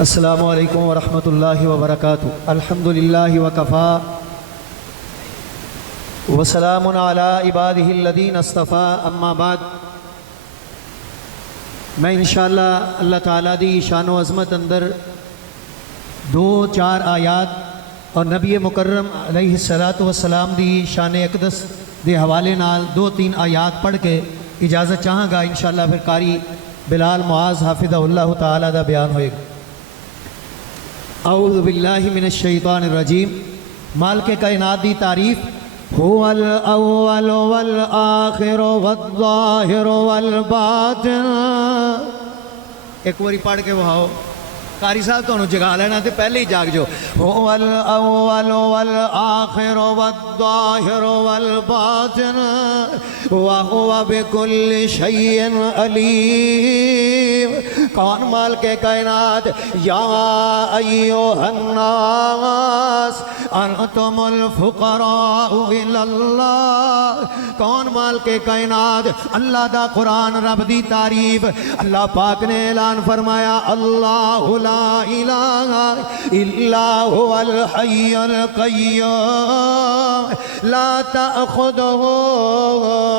السلام علیکم ورحمۃ اللہ وبرکاتہ۔ الحمد للہ وکفا وسلام علی عبادہ الذین اصطفیٰ، اما بعد۔ میں انشاءاللہ اللہ تعالیٰ دی شان و عظمت اندر 2-4 آیات اور نبی مکرم علیہ السلام دی شان اقدس دے حوالے نال 2-3 آیات پڑھ کے اجازت چاہاں گا۔ انشاءاللہ پھر قاری بلال معاذ حافظہ اللہ تعالیٰ دا بیان ہوئے گا۔ اعوذ باللہ من الشیطان الرجیم۔ مالک کائنات دی تعریف، هو الاول والآخر والظاہر والباطن۔ ایک باری پڑھ کے وہاؤ، قاری صاحب تو انہوں جگا لینا تھے، پہلے ہی جاگ جو۔ هو الاول والآخر والظاہر والباطن وهو بكل شيء علیم۔ کون مالک کائنات؟ یا ایوہ الناس انتم الفقراء الی اللہ۔ کون مالک کائنات؟ اللہ دا قرآن رب دی تعریف۔ اللہ پاک نے اعلان فرمایا، اللہ لا الہ الا هو الحی القیوم لا تأخذہ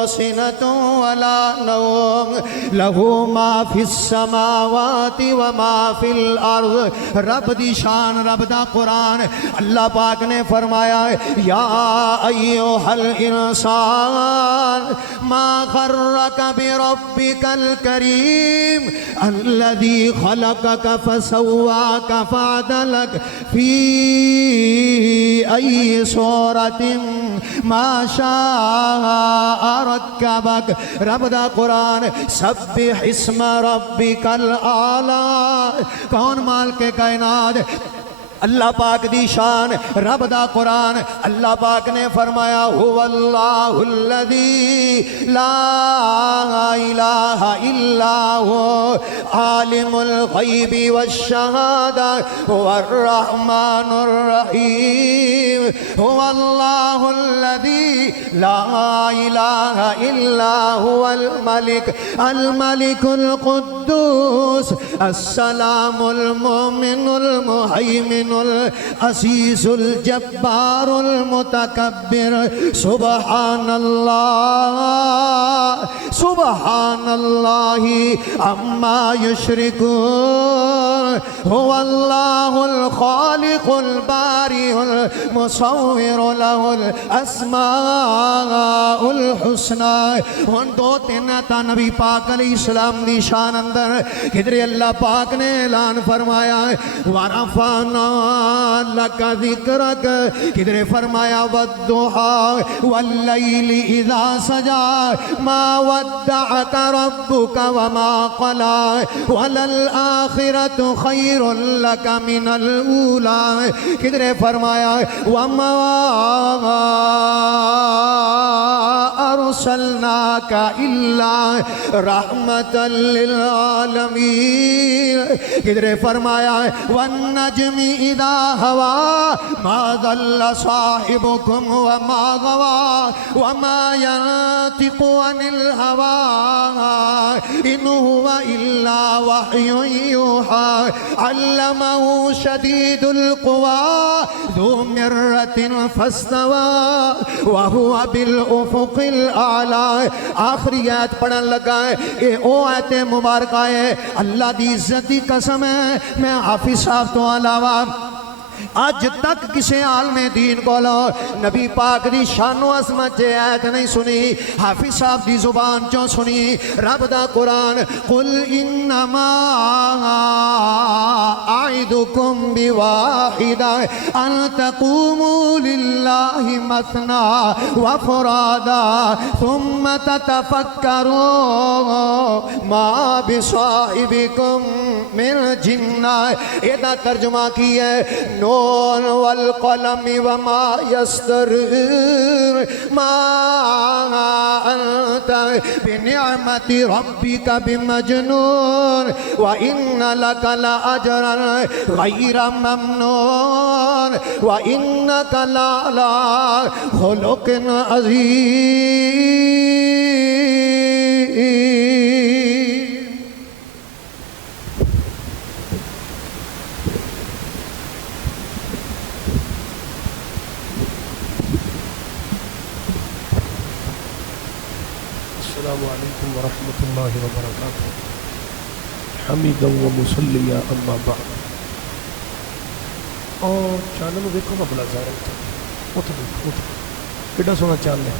سنة ولا نوم لہ ما فی السماوات وما فی الارض۔ رب دی شان، رب دا قرآن۔ اللہ پاک نے فرمایا، یا ایوہ الانسان ما غرک بربک الکریم الذی خلقک فسواک فعدلک فی ای صورت ما شاء رکبک۔ رب دا قرآن۔ سبح اسم ربک الاعلی۔ کون مالک کائنات؟ اللہ پاک دی شان، رب دا قرآن۔ اللہ پاک نے فرمایا، هو اللہ الذی لا الہ الا هو عالم الغیب والشہادہ هو الرحمن الرحیم۔ هو اللہ الذی لا الہ الا هو الملک القدوس السلام المؤمن المہیمن العزیز الجبار المتکبر۔ سبحان اللہ، سبحان اللہ عما یشرکون۔ هو اللہ الخالق الباری المصور له الاسماء الحسنى۔ ان 2-3 تا نبی پاک علیہ السلام دی شان اندر کدھر اللہ پاک نے اعلان فرمایا، وَرَفَعْنَا لَكَ ذِكْرَكَ۔ کدھر فرمایا، وَالضُّحَى وَاللَّيْلِ إِذَا سَجَى مَا وَدَّعَكَ رَبُّكَ وَمَا قَلَى وَلَلْآخِرَةُ خَيْرٌ لَكَ مِنَ الْأُولَى۔ کدھر فرمایا، وَمَا أَرْسَلْنَاكَ إِلَّا رَحْمَةً لِلْعَالَمِينَ۔ کدھر فرمایا، وَالنَّجْمِ إِذَا هَوَى مَا ضَلَّ صَاحِبُكُمْ وَمَا غَوَى وَمَا يَنطِقُ عَنِ الْهَوَى إِنْ هُوَ إِلَّا وَحْيٌ يُوحَى عَلَّمَهُ شَدِيدُ الْقُوَى ذُو مِرَّةٍ فَاسْتَوَى وَهُوَ بِالْأُفُقِ الْأَعْلَى۔ آخری آیت پڑھن لگا ہے، اے او آیت مبارکہ ہے۔ اللہ دی عزت دی قسم ہے، میں حافظ صاحب تو علاوہ آج تک کسی عالم دین کو نبی پاک دی شان و عظمت جے آیت نہیں سنی، حافظ صاحب دی زبان چوں سنی۔ رب دا قرآن، قل انما اعدکم بواحدہ ان تقوموا للہ مثنی وفرادا ثم تتفکروا ما بصاحبکم من جنہ۔ یہ دا ترجمہ کی ہے، نون والقلم وما يسطرون ما أنت بنعمة ربك بمجنون وإن لك لأجرا غير ممنون وإنك لعلى خلق عظيم۔ السلام علیکم ورحمۃ اللہ وبرکاتہ حمیدا و مصلیا اما بعد اور چانن ویکھو نا بلا ظاہر اتنے دیکھو کیڈا سونا چان ہے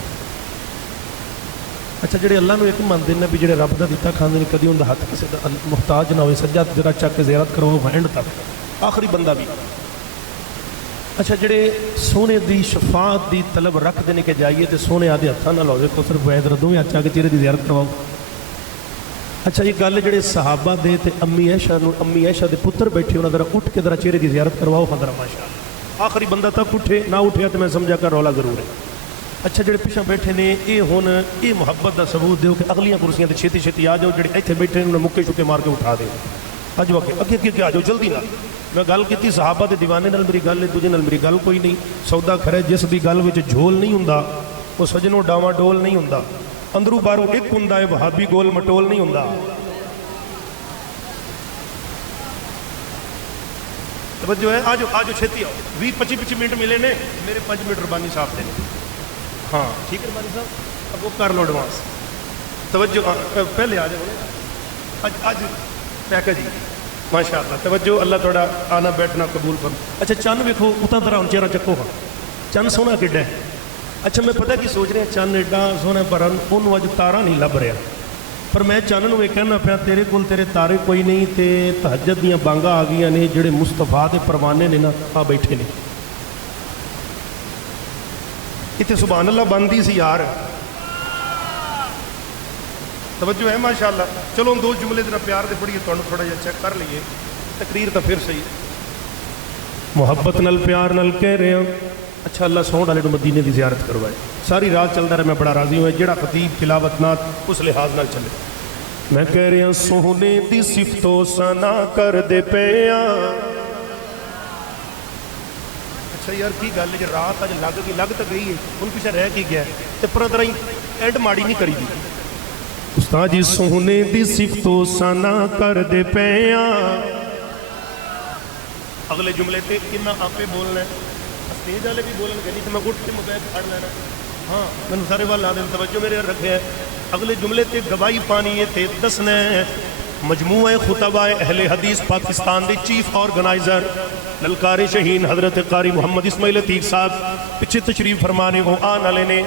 اچھا جڑے اللہ نو ایک منتے ہیں بھی جڑے رب دا دتا کھاندے نے کدی اندا ہاتھ کسے دا محتاج نہ ہوئے سجا ذرا چک کے زیارت کرو اینڈ تک آخری بندہ بھی اچھا جڑے سونے دی شفاعت دی طلب رکھ دینے کے جائیے تے سونے آدھے ہاتھاں نال ہوے کو صرف وید ردوں میں اچھا کے چہرے دی زیارت کرواؤ اچھا یہ گل جڑے صحابہ دے تے امی عائشہ دے پتر بیٹھے انہاں ذرا اٹھ کے ذرا چہرے دی زیارت کرواؤ ذرا ماشاءاللہ آخری بندہ تک اٹھے نہ اٹھیا تے میں سمجھا کر رولا ضرور ہے اچھا جڑے پیچھے بیٹھے نے یہ ہن یہ محبت دا ثبوت دیو کہ اگلیاں کرسیاں تے چھتی چھتی آ جاؤ جڑے ایتھے بیٹھے انہاں مکے شکے مار کے اٹھا دیو اج وقت اگے اگے آ جاؤ جلدی نال میں گل کیتی صحابہ دے دیوانے نال میری گل ہے دوجے نال میری گل کوئی نہیں سودا کھرے جس دی گل وچ جھول نہیں ہوندا وہ سجنوں ڈاواں ڈول نہیں ہوندا اندروں باہروں ایک ہوندا ہے وہابی گول مٹول نہیں ہوندا توجہ ہے آجو چھتی آؤ 20-25 منٹ ملے نے میرے 5 منٹ ربانی صاحب دے ہاں ٹھیک ہے ربانی صاحب اب وہ کر لو ایڈوانس توجہ پہلے آ جاؤ اج پیکج جی ماشاء اللہ توجہ اللہ تھوڑا آنا بیٹھنا قبول کرو اچھا چند ویکھو اتنا طرح ہوں چہرہ چکو ہاں چند سونا کڈا ہے اچھا میں پتہ کی سوچ رہا چند ایڈا سونا پر انہوں اج تارا نہیں لب رہا پر میں چند نو یہ کہنا پیا تیرے کول تیرے تارے کوئی نہیں تے تہجد دیاں بانگاں آ گئی نے جڑے مصطفیٰ دے پروانے نے نا آ بیٹھے نے اتنے سبحان اللہ بندی سی یار توجہ ہے ماشاءاللہ چلو ہم 2 جملے ذرا پیار دے پڑھیے تھوڑا جہا چیک کر لیے تقریر تو پھر صحیح محبت نال پیار نال کہہ رہے ہیں اچھا اللہ سونے والے مدینے دی زیارت کروائے ساری رات چلتا رہے میں بڑا راضی ہوں جڑا خطیب تلاوت نات اس لحاظ نال چلے میں کہہ رہا سونے دی صفت و ثنا کر دے پیا اچھا یار کی گل ہے رات اج لگ تو گئی ہے ان پیچھے رہ کے گیا تے پر ادھر اینڈ ماڑی نہیں کری دی استاد جی سونے دی صفت و ثنا کر دے پیا اگلے جملے تے کنا آپے بولنا ہے اسٹیج والے بھی بولن گے نہیں تو میں اٹھ کے موبائل پھڑ لینا ہاں میں سارے وال لا دیں توجہ میرے رکھے ہیں اگلے جملے تے گواہی پانی ہے تے دسنا ہے مجموعہ خطبہ اہل حدیث پاکستان دے چیف آرگنائزر للکار شہین حضرت قاری محمد اسماعیل عتیق صاحب پیچھے تشریف فرمانے کو آن والے نے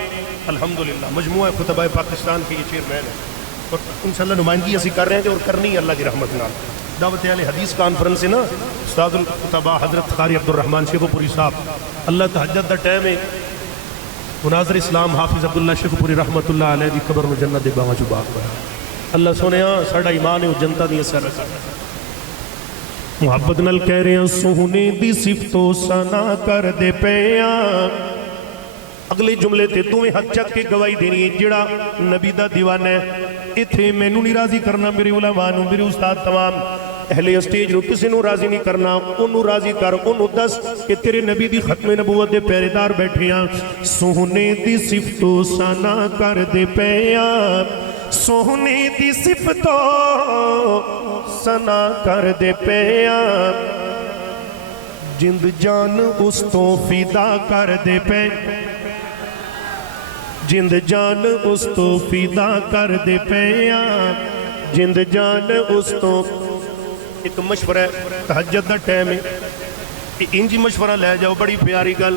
الحمدللہ مجموعہ خطبہ پاکستان کے یہ چیئرمین ہے اور انشاءاللہ نمائندگی اسی کر رہے ہیں اور کرنی ہے اللہ کی رحمت نال دعوت اہل حدیث کانفرنس ہے نا استاد الخطبہ حضرت قاری عبدالرحمن شیخو پوری صاحب اللہ تہجد دا ٹائم ہے مناظر اسلام حافظ عبداللہ شیخو پوری رحمت اللہ علیہ دی قبر میں جنت دے باواں چ باغ بنا اللہ سونے ساڈا ایمان ہے وہ جنتا دی اثر رکھا محبت نال کہہ رہے ہیں سونے دی صفت و ثنا کر دے پیا اگلے جملے تے تمہیں حق چک کے گواہی دینی ہے جڑا نبی دا دیوانہ ہے اتھے مینوں نہیں راضی کرنا میرے علماء نو میرے استاد تمام اہل اسٹیج نو کسی نو راضی نہیں کرنا انہوں راضی کر انہوں دس کہ تیرے نبی دی ختم نبوت دے پہرے دار بیٹھے ہیں سونے دی صفت و ثنا کر دے پیا سونے دی صفت و ثنا کر دے پیا جند جان اس تو فدا کر دے پے جند جان اس تو فدا کر دے پیا جند جان اس تو ایک مشورہ تہجد دا ٹائم ہے انجی مشورہ لے جاؤ بڑی پیاری گل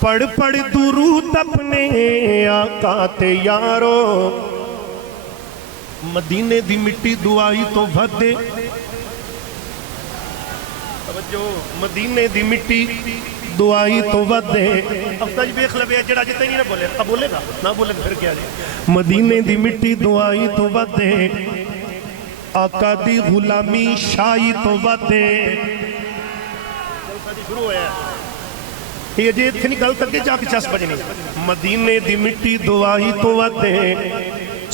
پڑھ پڑھ درود اپنے آقا تے یارو مدینے دی مٹی دعائی تو بھدے توجہ مدینے دی مٹی دعائی تو ودے افتا جی بیخ لبے جڑا جتے نہیں نہ بولے اب بولے گا نہ بولے گا پھر کیا جی مدینے دی مٹی دعائی تو ودے آقا دی غلامی شائی تو ودے جلسہ جی شروع ہویا ہے یہ جی اتنی گل تک جا کے چس بجنی مدینے دی مٹی دعائی تو ودے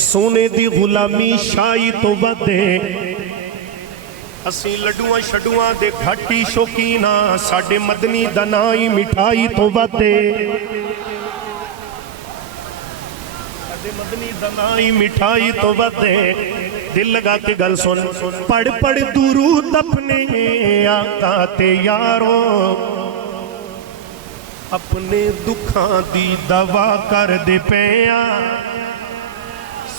سونے دی غلامی شائی تو ودے اسی لڈواں شڈواں دے گھٹی شوکینہ ساڑے مدنی دنائی مٹھائی تو ودے ساڑے مدنی دنائی مٹھائی تو ودے دل لگا کے گل سن پڑھ پڑھ درود اپنے آقا تے یارو اپنے دکھاں دی دوا کر دے پیا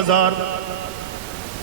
1000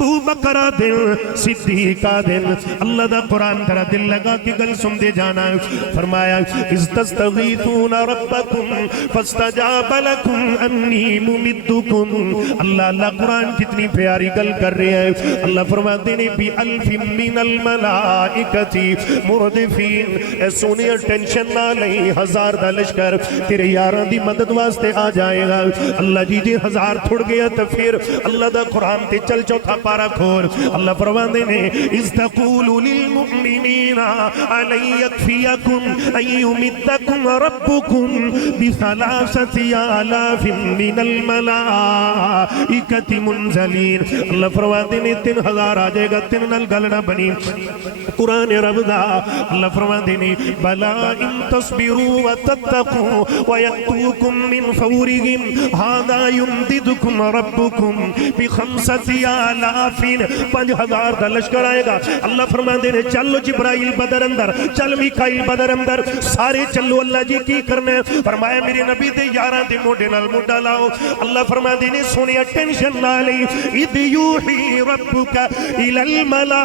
ابو بکر دن صدیق دن اللہ دا قرآن ترا دل لگا کی گل سن دے جانا فرمایا اذ تستغیثون ربکم فاستجاب لکم انی ممدکم اللہ قرآن کتنی پیاری گل کر رہے ہیں اللہ فرماتے ہیں بی الف من الملائکتی مردفین اے سونے ٹینشن نہ لیں 1000 دا لشکر تیرے یاران دی مدد واسطے آ جائے گا اللہ جی 1000 تھوڑ گیا تو پھر اللہ دا قرآن تے چل چوتھا پارا کھول اللہ فرماتے ہیں اذ تقول للمؤمنین علی یکفیکم ان یمدکم ربکم بثلاثة آلاف من الملائکۃ منزلین اللہ فرماتے ہیں 3000 آ جائے گا 3 نال گل نہ بنی قرآن رب دا اللہ فرماتے ہیں بلا ان تصبروا وتتقوا ويأتوكم من فورهم هذا يمددكم ربكم ب5,000 5000 دا لشکر آئے گا اللہ فرماتے ہیں چلو جبرائیل بدر اندر چل میکائیل بدر اندر سارے چلو اللہ جی کی کرنے فرمایا میرے نبی دے یاراں دے موڈے نال موڈا لاؤ اللہ فرماتے ہیں سونیا ٹینشن نہ لئی اذ یوحی ربک الی الملائکۃ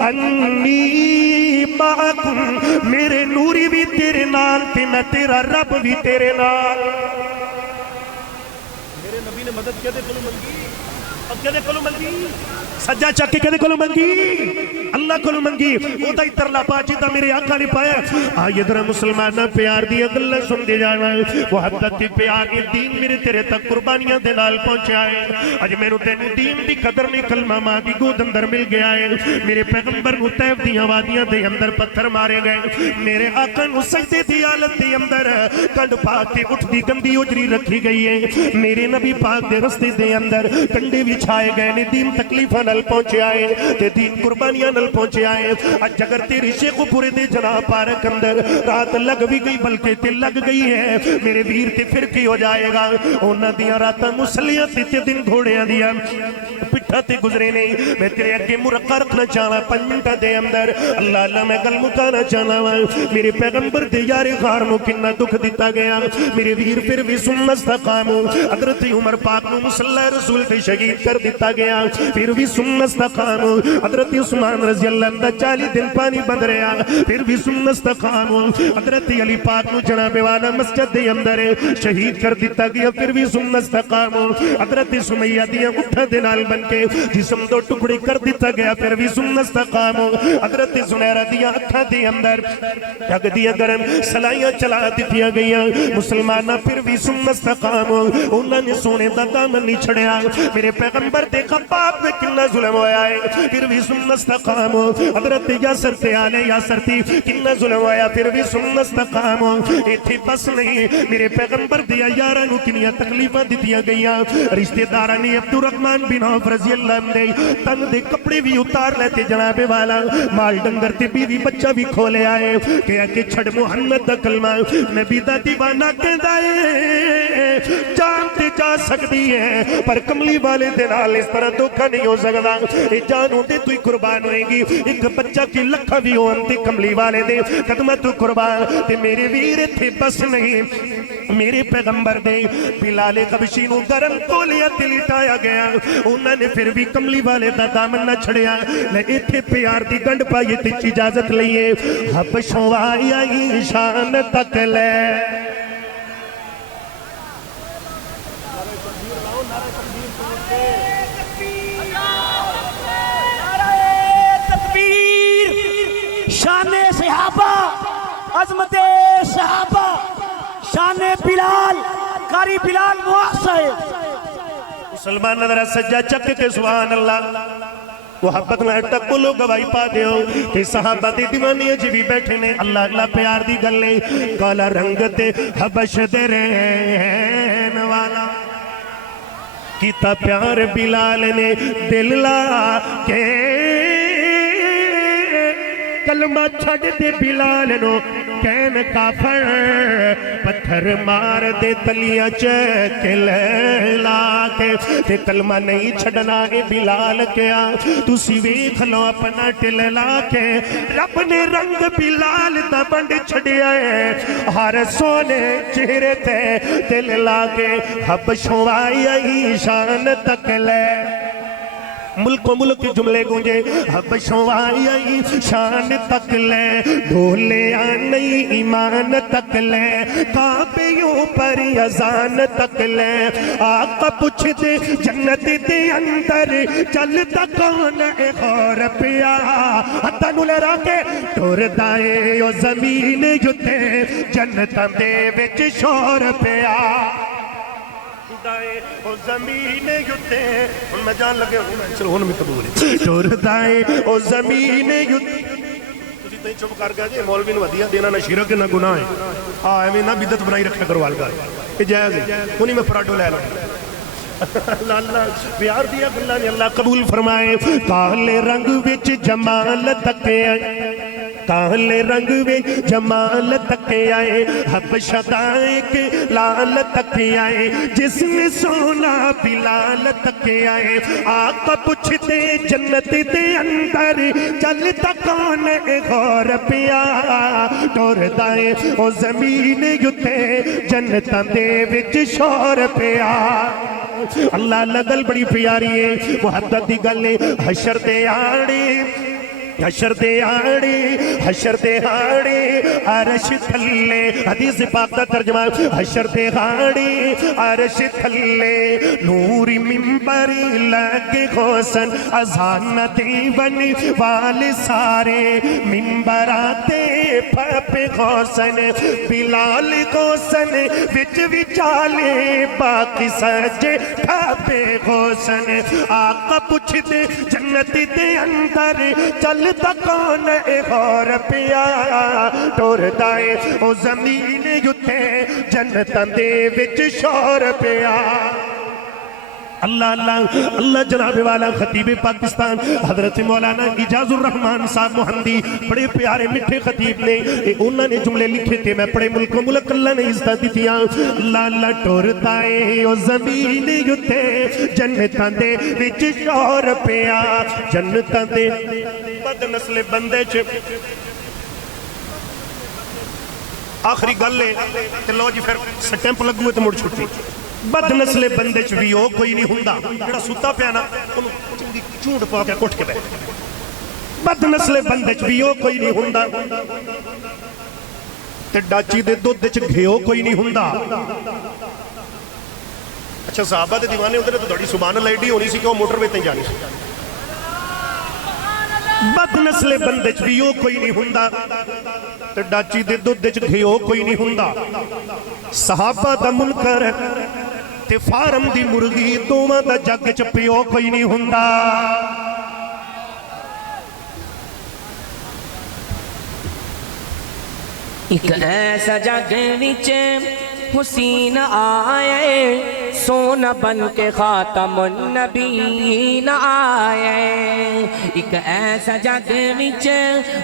انی معکم میرے نوری بھی تیرے نال تے میں تیرا رب بھی تیرے نال میرے نبی نے مدد کہتے کلو منگی اب کہتے کلو منگی سجا چاکے کہتے کلو منگی اللہ کلو منگی او دا اترلا پاچی دا میرے آقا نے پایا آئیے درہ مسلمانہ پیار دی اگلہ سن دے جانا محبت دی پیار دی دین میرے تیرے تک قربانیاں دے نال پہنچے آئے آج میں نو تینو دین دی قدر میں کلمہ ماں دی گود اندر مل گیا ہے میرے پیغمبر نو تیف دی آوادیاں دے اندر پتھر مارے گئے میرے آقا نو سجدے دی آلت دی اندر کنڈ پاک تے اٹھ دی گندی اجری رکھی گئی ہے میرے نبی پاک دے رستے دے اندر کنڈے بھی چھائے گئے نے دین تکلیفہ نل پہنچے آئے تے دین قربانیاں نل پہنچے آئے اج اگر تیری شیخ پورے دے جناب پارک اندر رات لگ بھی گئی بلکہ تے لگ گئی ہے میرے ویر تے پھر کی ہو جائے گا اونا دیا راتاں مسلیاں تے دن گھوڑیاں دیا پٹھا تے گزرے نہیں میں تیرے اگے مرقہ رکھنا چاہنا 5 منٹا دے اندر اللہ میں گل مکانا چاہنا میرے پیغمبر دے یار غار نو کنا دکھ دیتا گیا میرے ویر پھر بھی سن استقامو حضرت عمر پاک نو مسلح رسول تے شہید کر دیتا گیا پھر بھی سن استقامو حضرت عثمان رضی اللہ عنہ 40 دن پانی بند رہا پھر بھی سن استقامو حضرت علی پاک نو جناب والا مسجد دے اندر شہید کر دیتا گیا پھر بھی سن استقامو حضرت سمیہ دیا اٹھا دے نال بن کے جسم 2 ٹکڑے کر دیتا گیا پھر بھی سن استقامو حضرت زنیرہ دیا اکھا دے اندر جگ دیا گرم سلائیاں چلا دیتیا گیا مسلمانہ پھر بھی سن استقامو انہوں نے سونے دا دامن نہیں چھڑیا میرے پیغمبر دے خباب میں کنا ظلم ہویا ہے پھر بھی سن استقامو حضرت یاسر تے آلے یاسر تھی کنا ظلم ہویا پھر بھی سن استقامو ایتھی بس نہیں میرے پیغمبر دیا یارانو کنیا تکلیفہ دیتیا گیا رشتہ دارانی عبدالرحمن بن عوف رضی اللہ عنہ تن دے کپڑے بھی اتار لیتے جناب والا مال ڈنگر تے بیوی بچہ بھی کھولے آئے کہ چھڑ محمد دا کلمہ نبی دا دیوانہ کہندہ ہے جان تے جا سکتی ہے پر کملی والے دنال اس طرح دھوکہ نہیں ہو سکتا جانوں دے توی قربان ہوئے گی ایک بچہ کی لکھا بھی ہو انتی کملی والے دے قدمہ تو قربان تے میرے ویر تھے بس نہیں میرے پیغمبر دے بلال حبشی نو گرم تولیا تلیٹایا گیا انہوں نے پھر بھی کملی والے دا دامن نہ چھڑیا لے ایتھے پیار دی گنڈ پائیے تے اجازت لئیے حبشوں آئی شان تک لے شان صحابہ عظمت صحابہ شان بلال قاری بلال محسن مسلمان نظر سجا چک کے سبحان اللہ محبت میں تک کو لوگ گواہی پا دے ہو کہ صحابہ دی دیوانی جی بھی بیٹھے نے اللہ اللہ پیار دی گلے کالا رنگ تے حبش دے رہن والا کیتا پیار بلال نے دل لا کے کلمہ چھڑ دے بلال نو کہن کافر پتھر مار دے تلیاں چکل لا کے تے کلمہ نہیں چھڑنا اے بلال کیا تسی ویکھ لو اپنا ٹل لا کے رب نے رنگ بلال دا بنڈ چھڑیا ہے ہر سونے چہرے تے دل لا کے حبشوں آئی شان تک لے ملک و ملک جملے گونجے حبشوں آئی شان تک لے ڈھولے آنئی ایمان تک لے کعبیوں پر اذان تک لے آقا پوچھ دے جنت دے اندر چلتا کون اے غور پیا ہتھانو لہرا کے ٹور دائے او زمین جتے جنتاں دے وچ شور پیا دائے او زمین یتے ان میں جان لگے ہوں چلو ہون میں قبول ہے ٹور دائے او زمین یتے تسی تہیں چپ کر گیا جے مولوی نو ودیا دینا نہ شرک نہ گناہ ہے ایویں نہ بدعت بنائی رکھا کرو والگار یہ جائز ہے انہی میں پراٹو لے لوں اللہ پیار دیا اللہ نے اللہ قبول فرمائے کالے رنگ وچ جمال تک آئے کالے رنگ وچ جمال تک آئے حبشہ دائیں کے لال تک آئے جس میں سونا بلال تک آئے آقا پوچھتے جنت دے اندر چلتا کون اے غور پیا ٹور دائیں او زمین یتے جنتاں دے وچ شور پیا اللہ اللہ گل بڑی پیاری ہے محبت دی گل ہے حشر دے آڑے حشر دے آڑے حشر دے آڑے عرش تھلے حدیث پاک دا ترجمہ حشر دے آڑے عرش تھلے نوری ممبری لگے غوثن ازان دیون والے سارے ممبراتے پھپے غوثن بلال غوثن وچ وچالے باقی سجے پھپے غوثن آقا پوچھ دے جنت دے اندر چل کون اے غور پیا ٹور دائے او زمین یتے جنتاں دے وچ شور پیا اللہ اللہ اللہ جناب والا خطیب پاکستان حضرت مولانا اجاز الرحمن صاحب محمدی بڑے پیارے مٹھے خطیب نے انہوں نے جملے لکھے تھے میں پڑے ملک و ملک اللہ نے عزت دی اللہ اللہ ٹورتا ہے او زمین یتے جنتاں دے وچ شور پیا جنتاں دے بد نسل بندے چ آخری گل ہے تے لو جی پھر سٹیمپ لگو ہے تے مڑ چھٹی بد نسل بندے چ بھی او کوئی نہیں ہوندا جڑا ستا پیا نا اونوں چنگی چونڈ پا کے کٹ کے بیٹھ بد نسل بندے چ بھی او کوئی نہیں ہوندا تے ڈاچی دے دودھ چ گھیو کوئی نہیں ہوندا اچھا صحابہ دے دیوانے ہوندے نے تو تھوڑی سبحان اللہ ایڈی ہونی سی کہ وہ موٹر وے تے جانی سی بد نسل بندے چ بھی او کوئی نہیں ہوندا تے ڈاچی دے دودھ چ گھیو کوئی نہیں ہوندا صحابہ دا منکر تے فارم دی مرغی دوواں دا جگ چ پیو کوئی نہیں ہوندا ایک ایسا جگ وچ حسین آئے سونا بن کے خاتم النبیین آئے ایک ایسا جگ وچ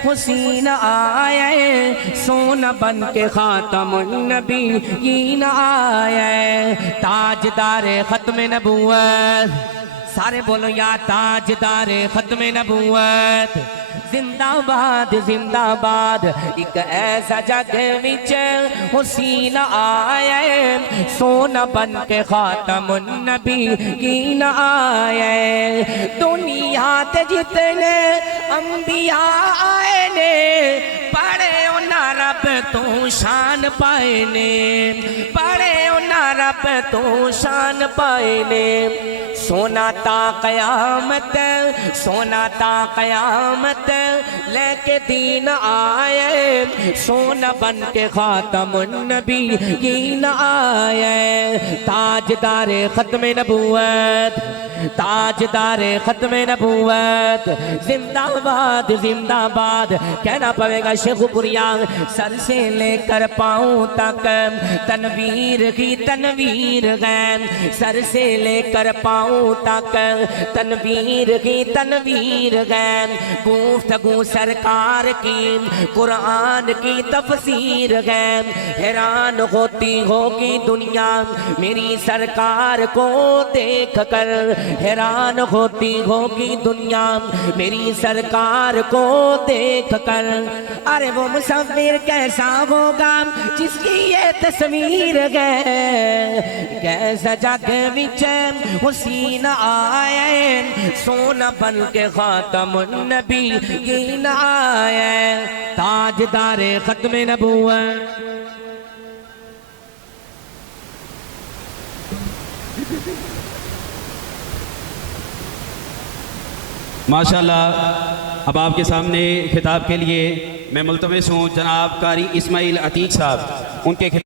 حسین آئے سونا بن کے خاتم النبیین آئے تاجدار ختم نبوت سارے بولو یا تاجدار ختم نبوت زندہ باد ایک ایسا جگ وچ حسین آئے سونا بن کے خاتم النبیین آئے دنیا تے جتنے انبیاء آئے نے پڑھے انہاں رب تو شان پائے نے پڑھے انہاں رب تو شان پائے نے سونا تا قیامت سونا تا قیامت لے کے دین آئے سونا بن کے خاتم النبیین آئے تاجدار ختم نبوت تاجدار ختم نبوت زندہ باد کہنا پڑے گا شیخ پریان سر سے لے کر پاؤں تک تنویر کی تنویر ہے، سر سے لے کر پاؤں تک تنویر ہی تنویر ہے، گفتگو سرکار کی قرآن کی تفسیر ہے، حیران ہوتی ہوگی دنیا میری سرکار کو دیکھ کر، حیران ہوتی ہوگی دنیا میری سرکار کو دیکھ کر، ارے وہ مصور کیسا ہوگا جس کی یہ تصویر ہے، کیسا جگ وچ حسین آئے سونا بن کے خاتم النبیین آئے، تاجدار ختم نبوت۔ ماشاءاللہ اب آپ کے سامنے خطاب کے لیے میں ملتمس ہوں جناب قاری اسماعیل عتیق صاحب، ان کے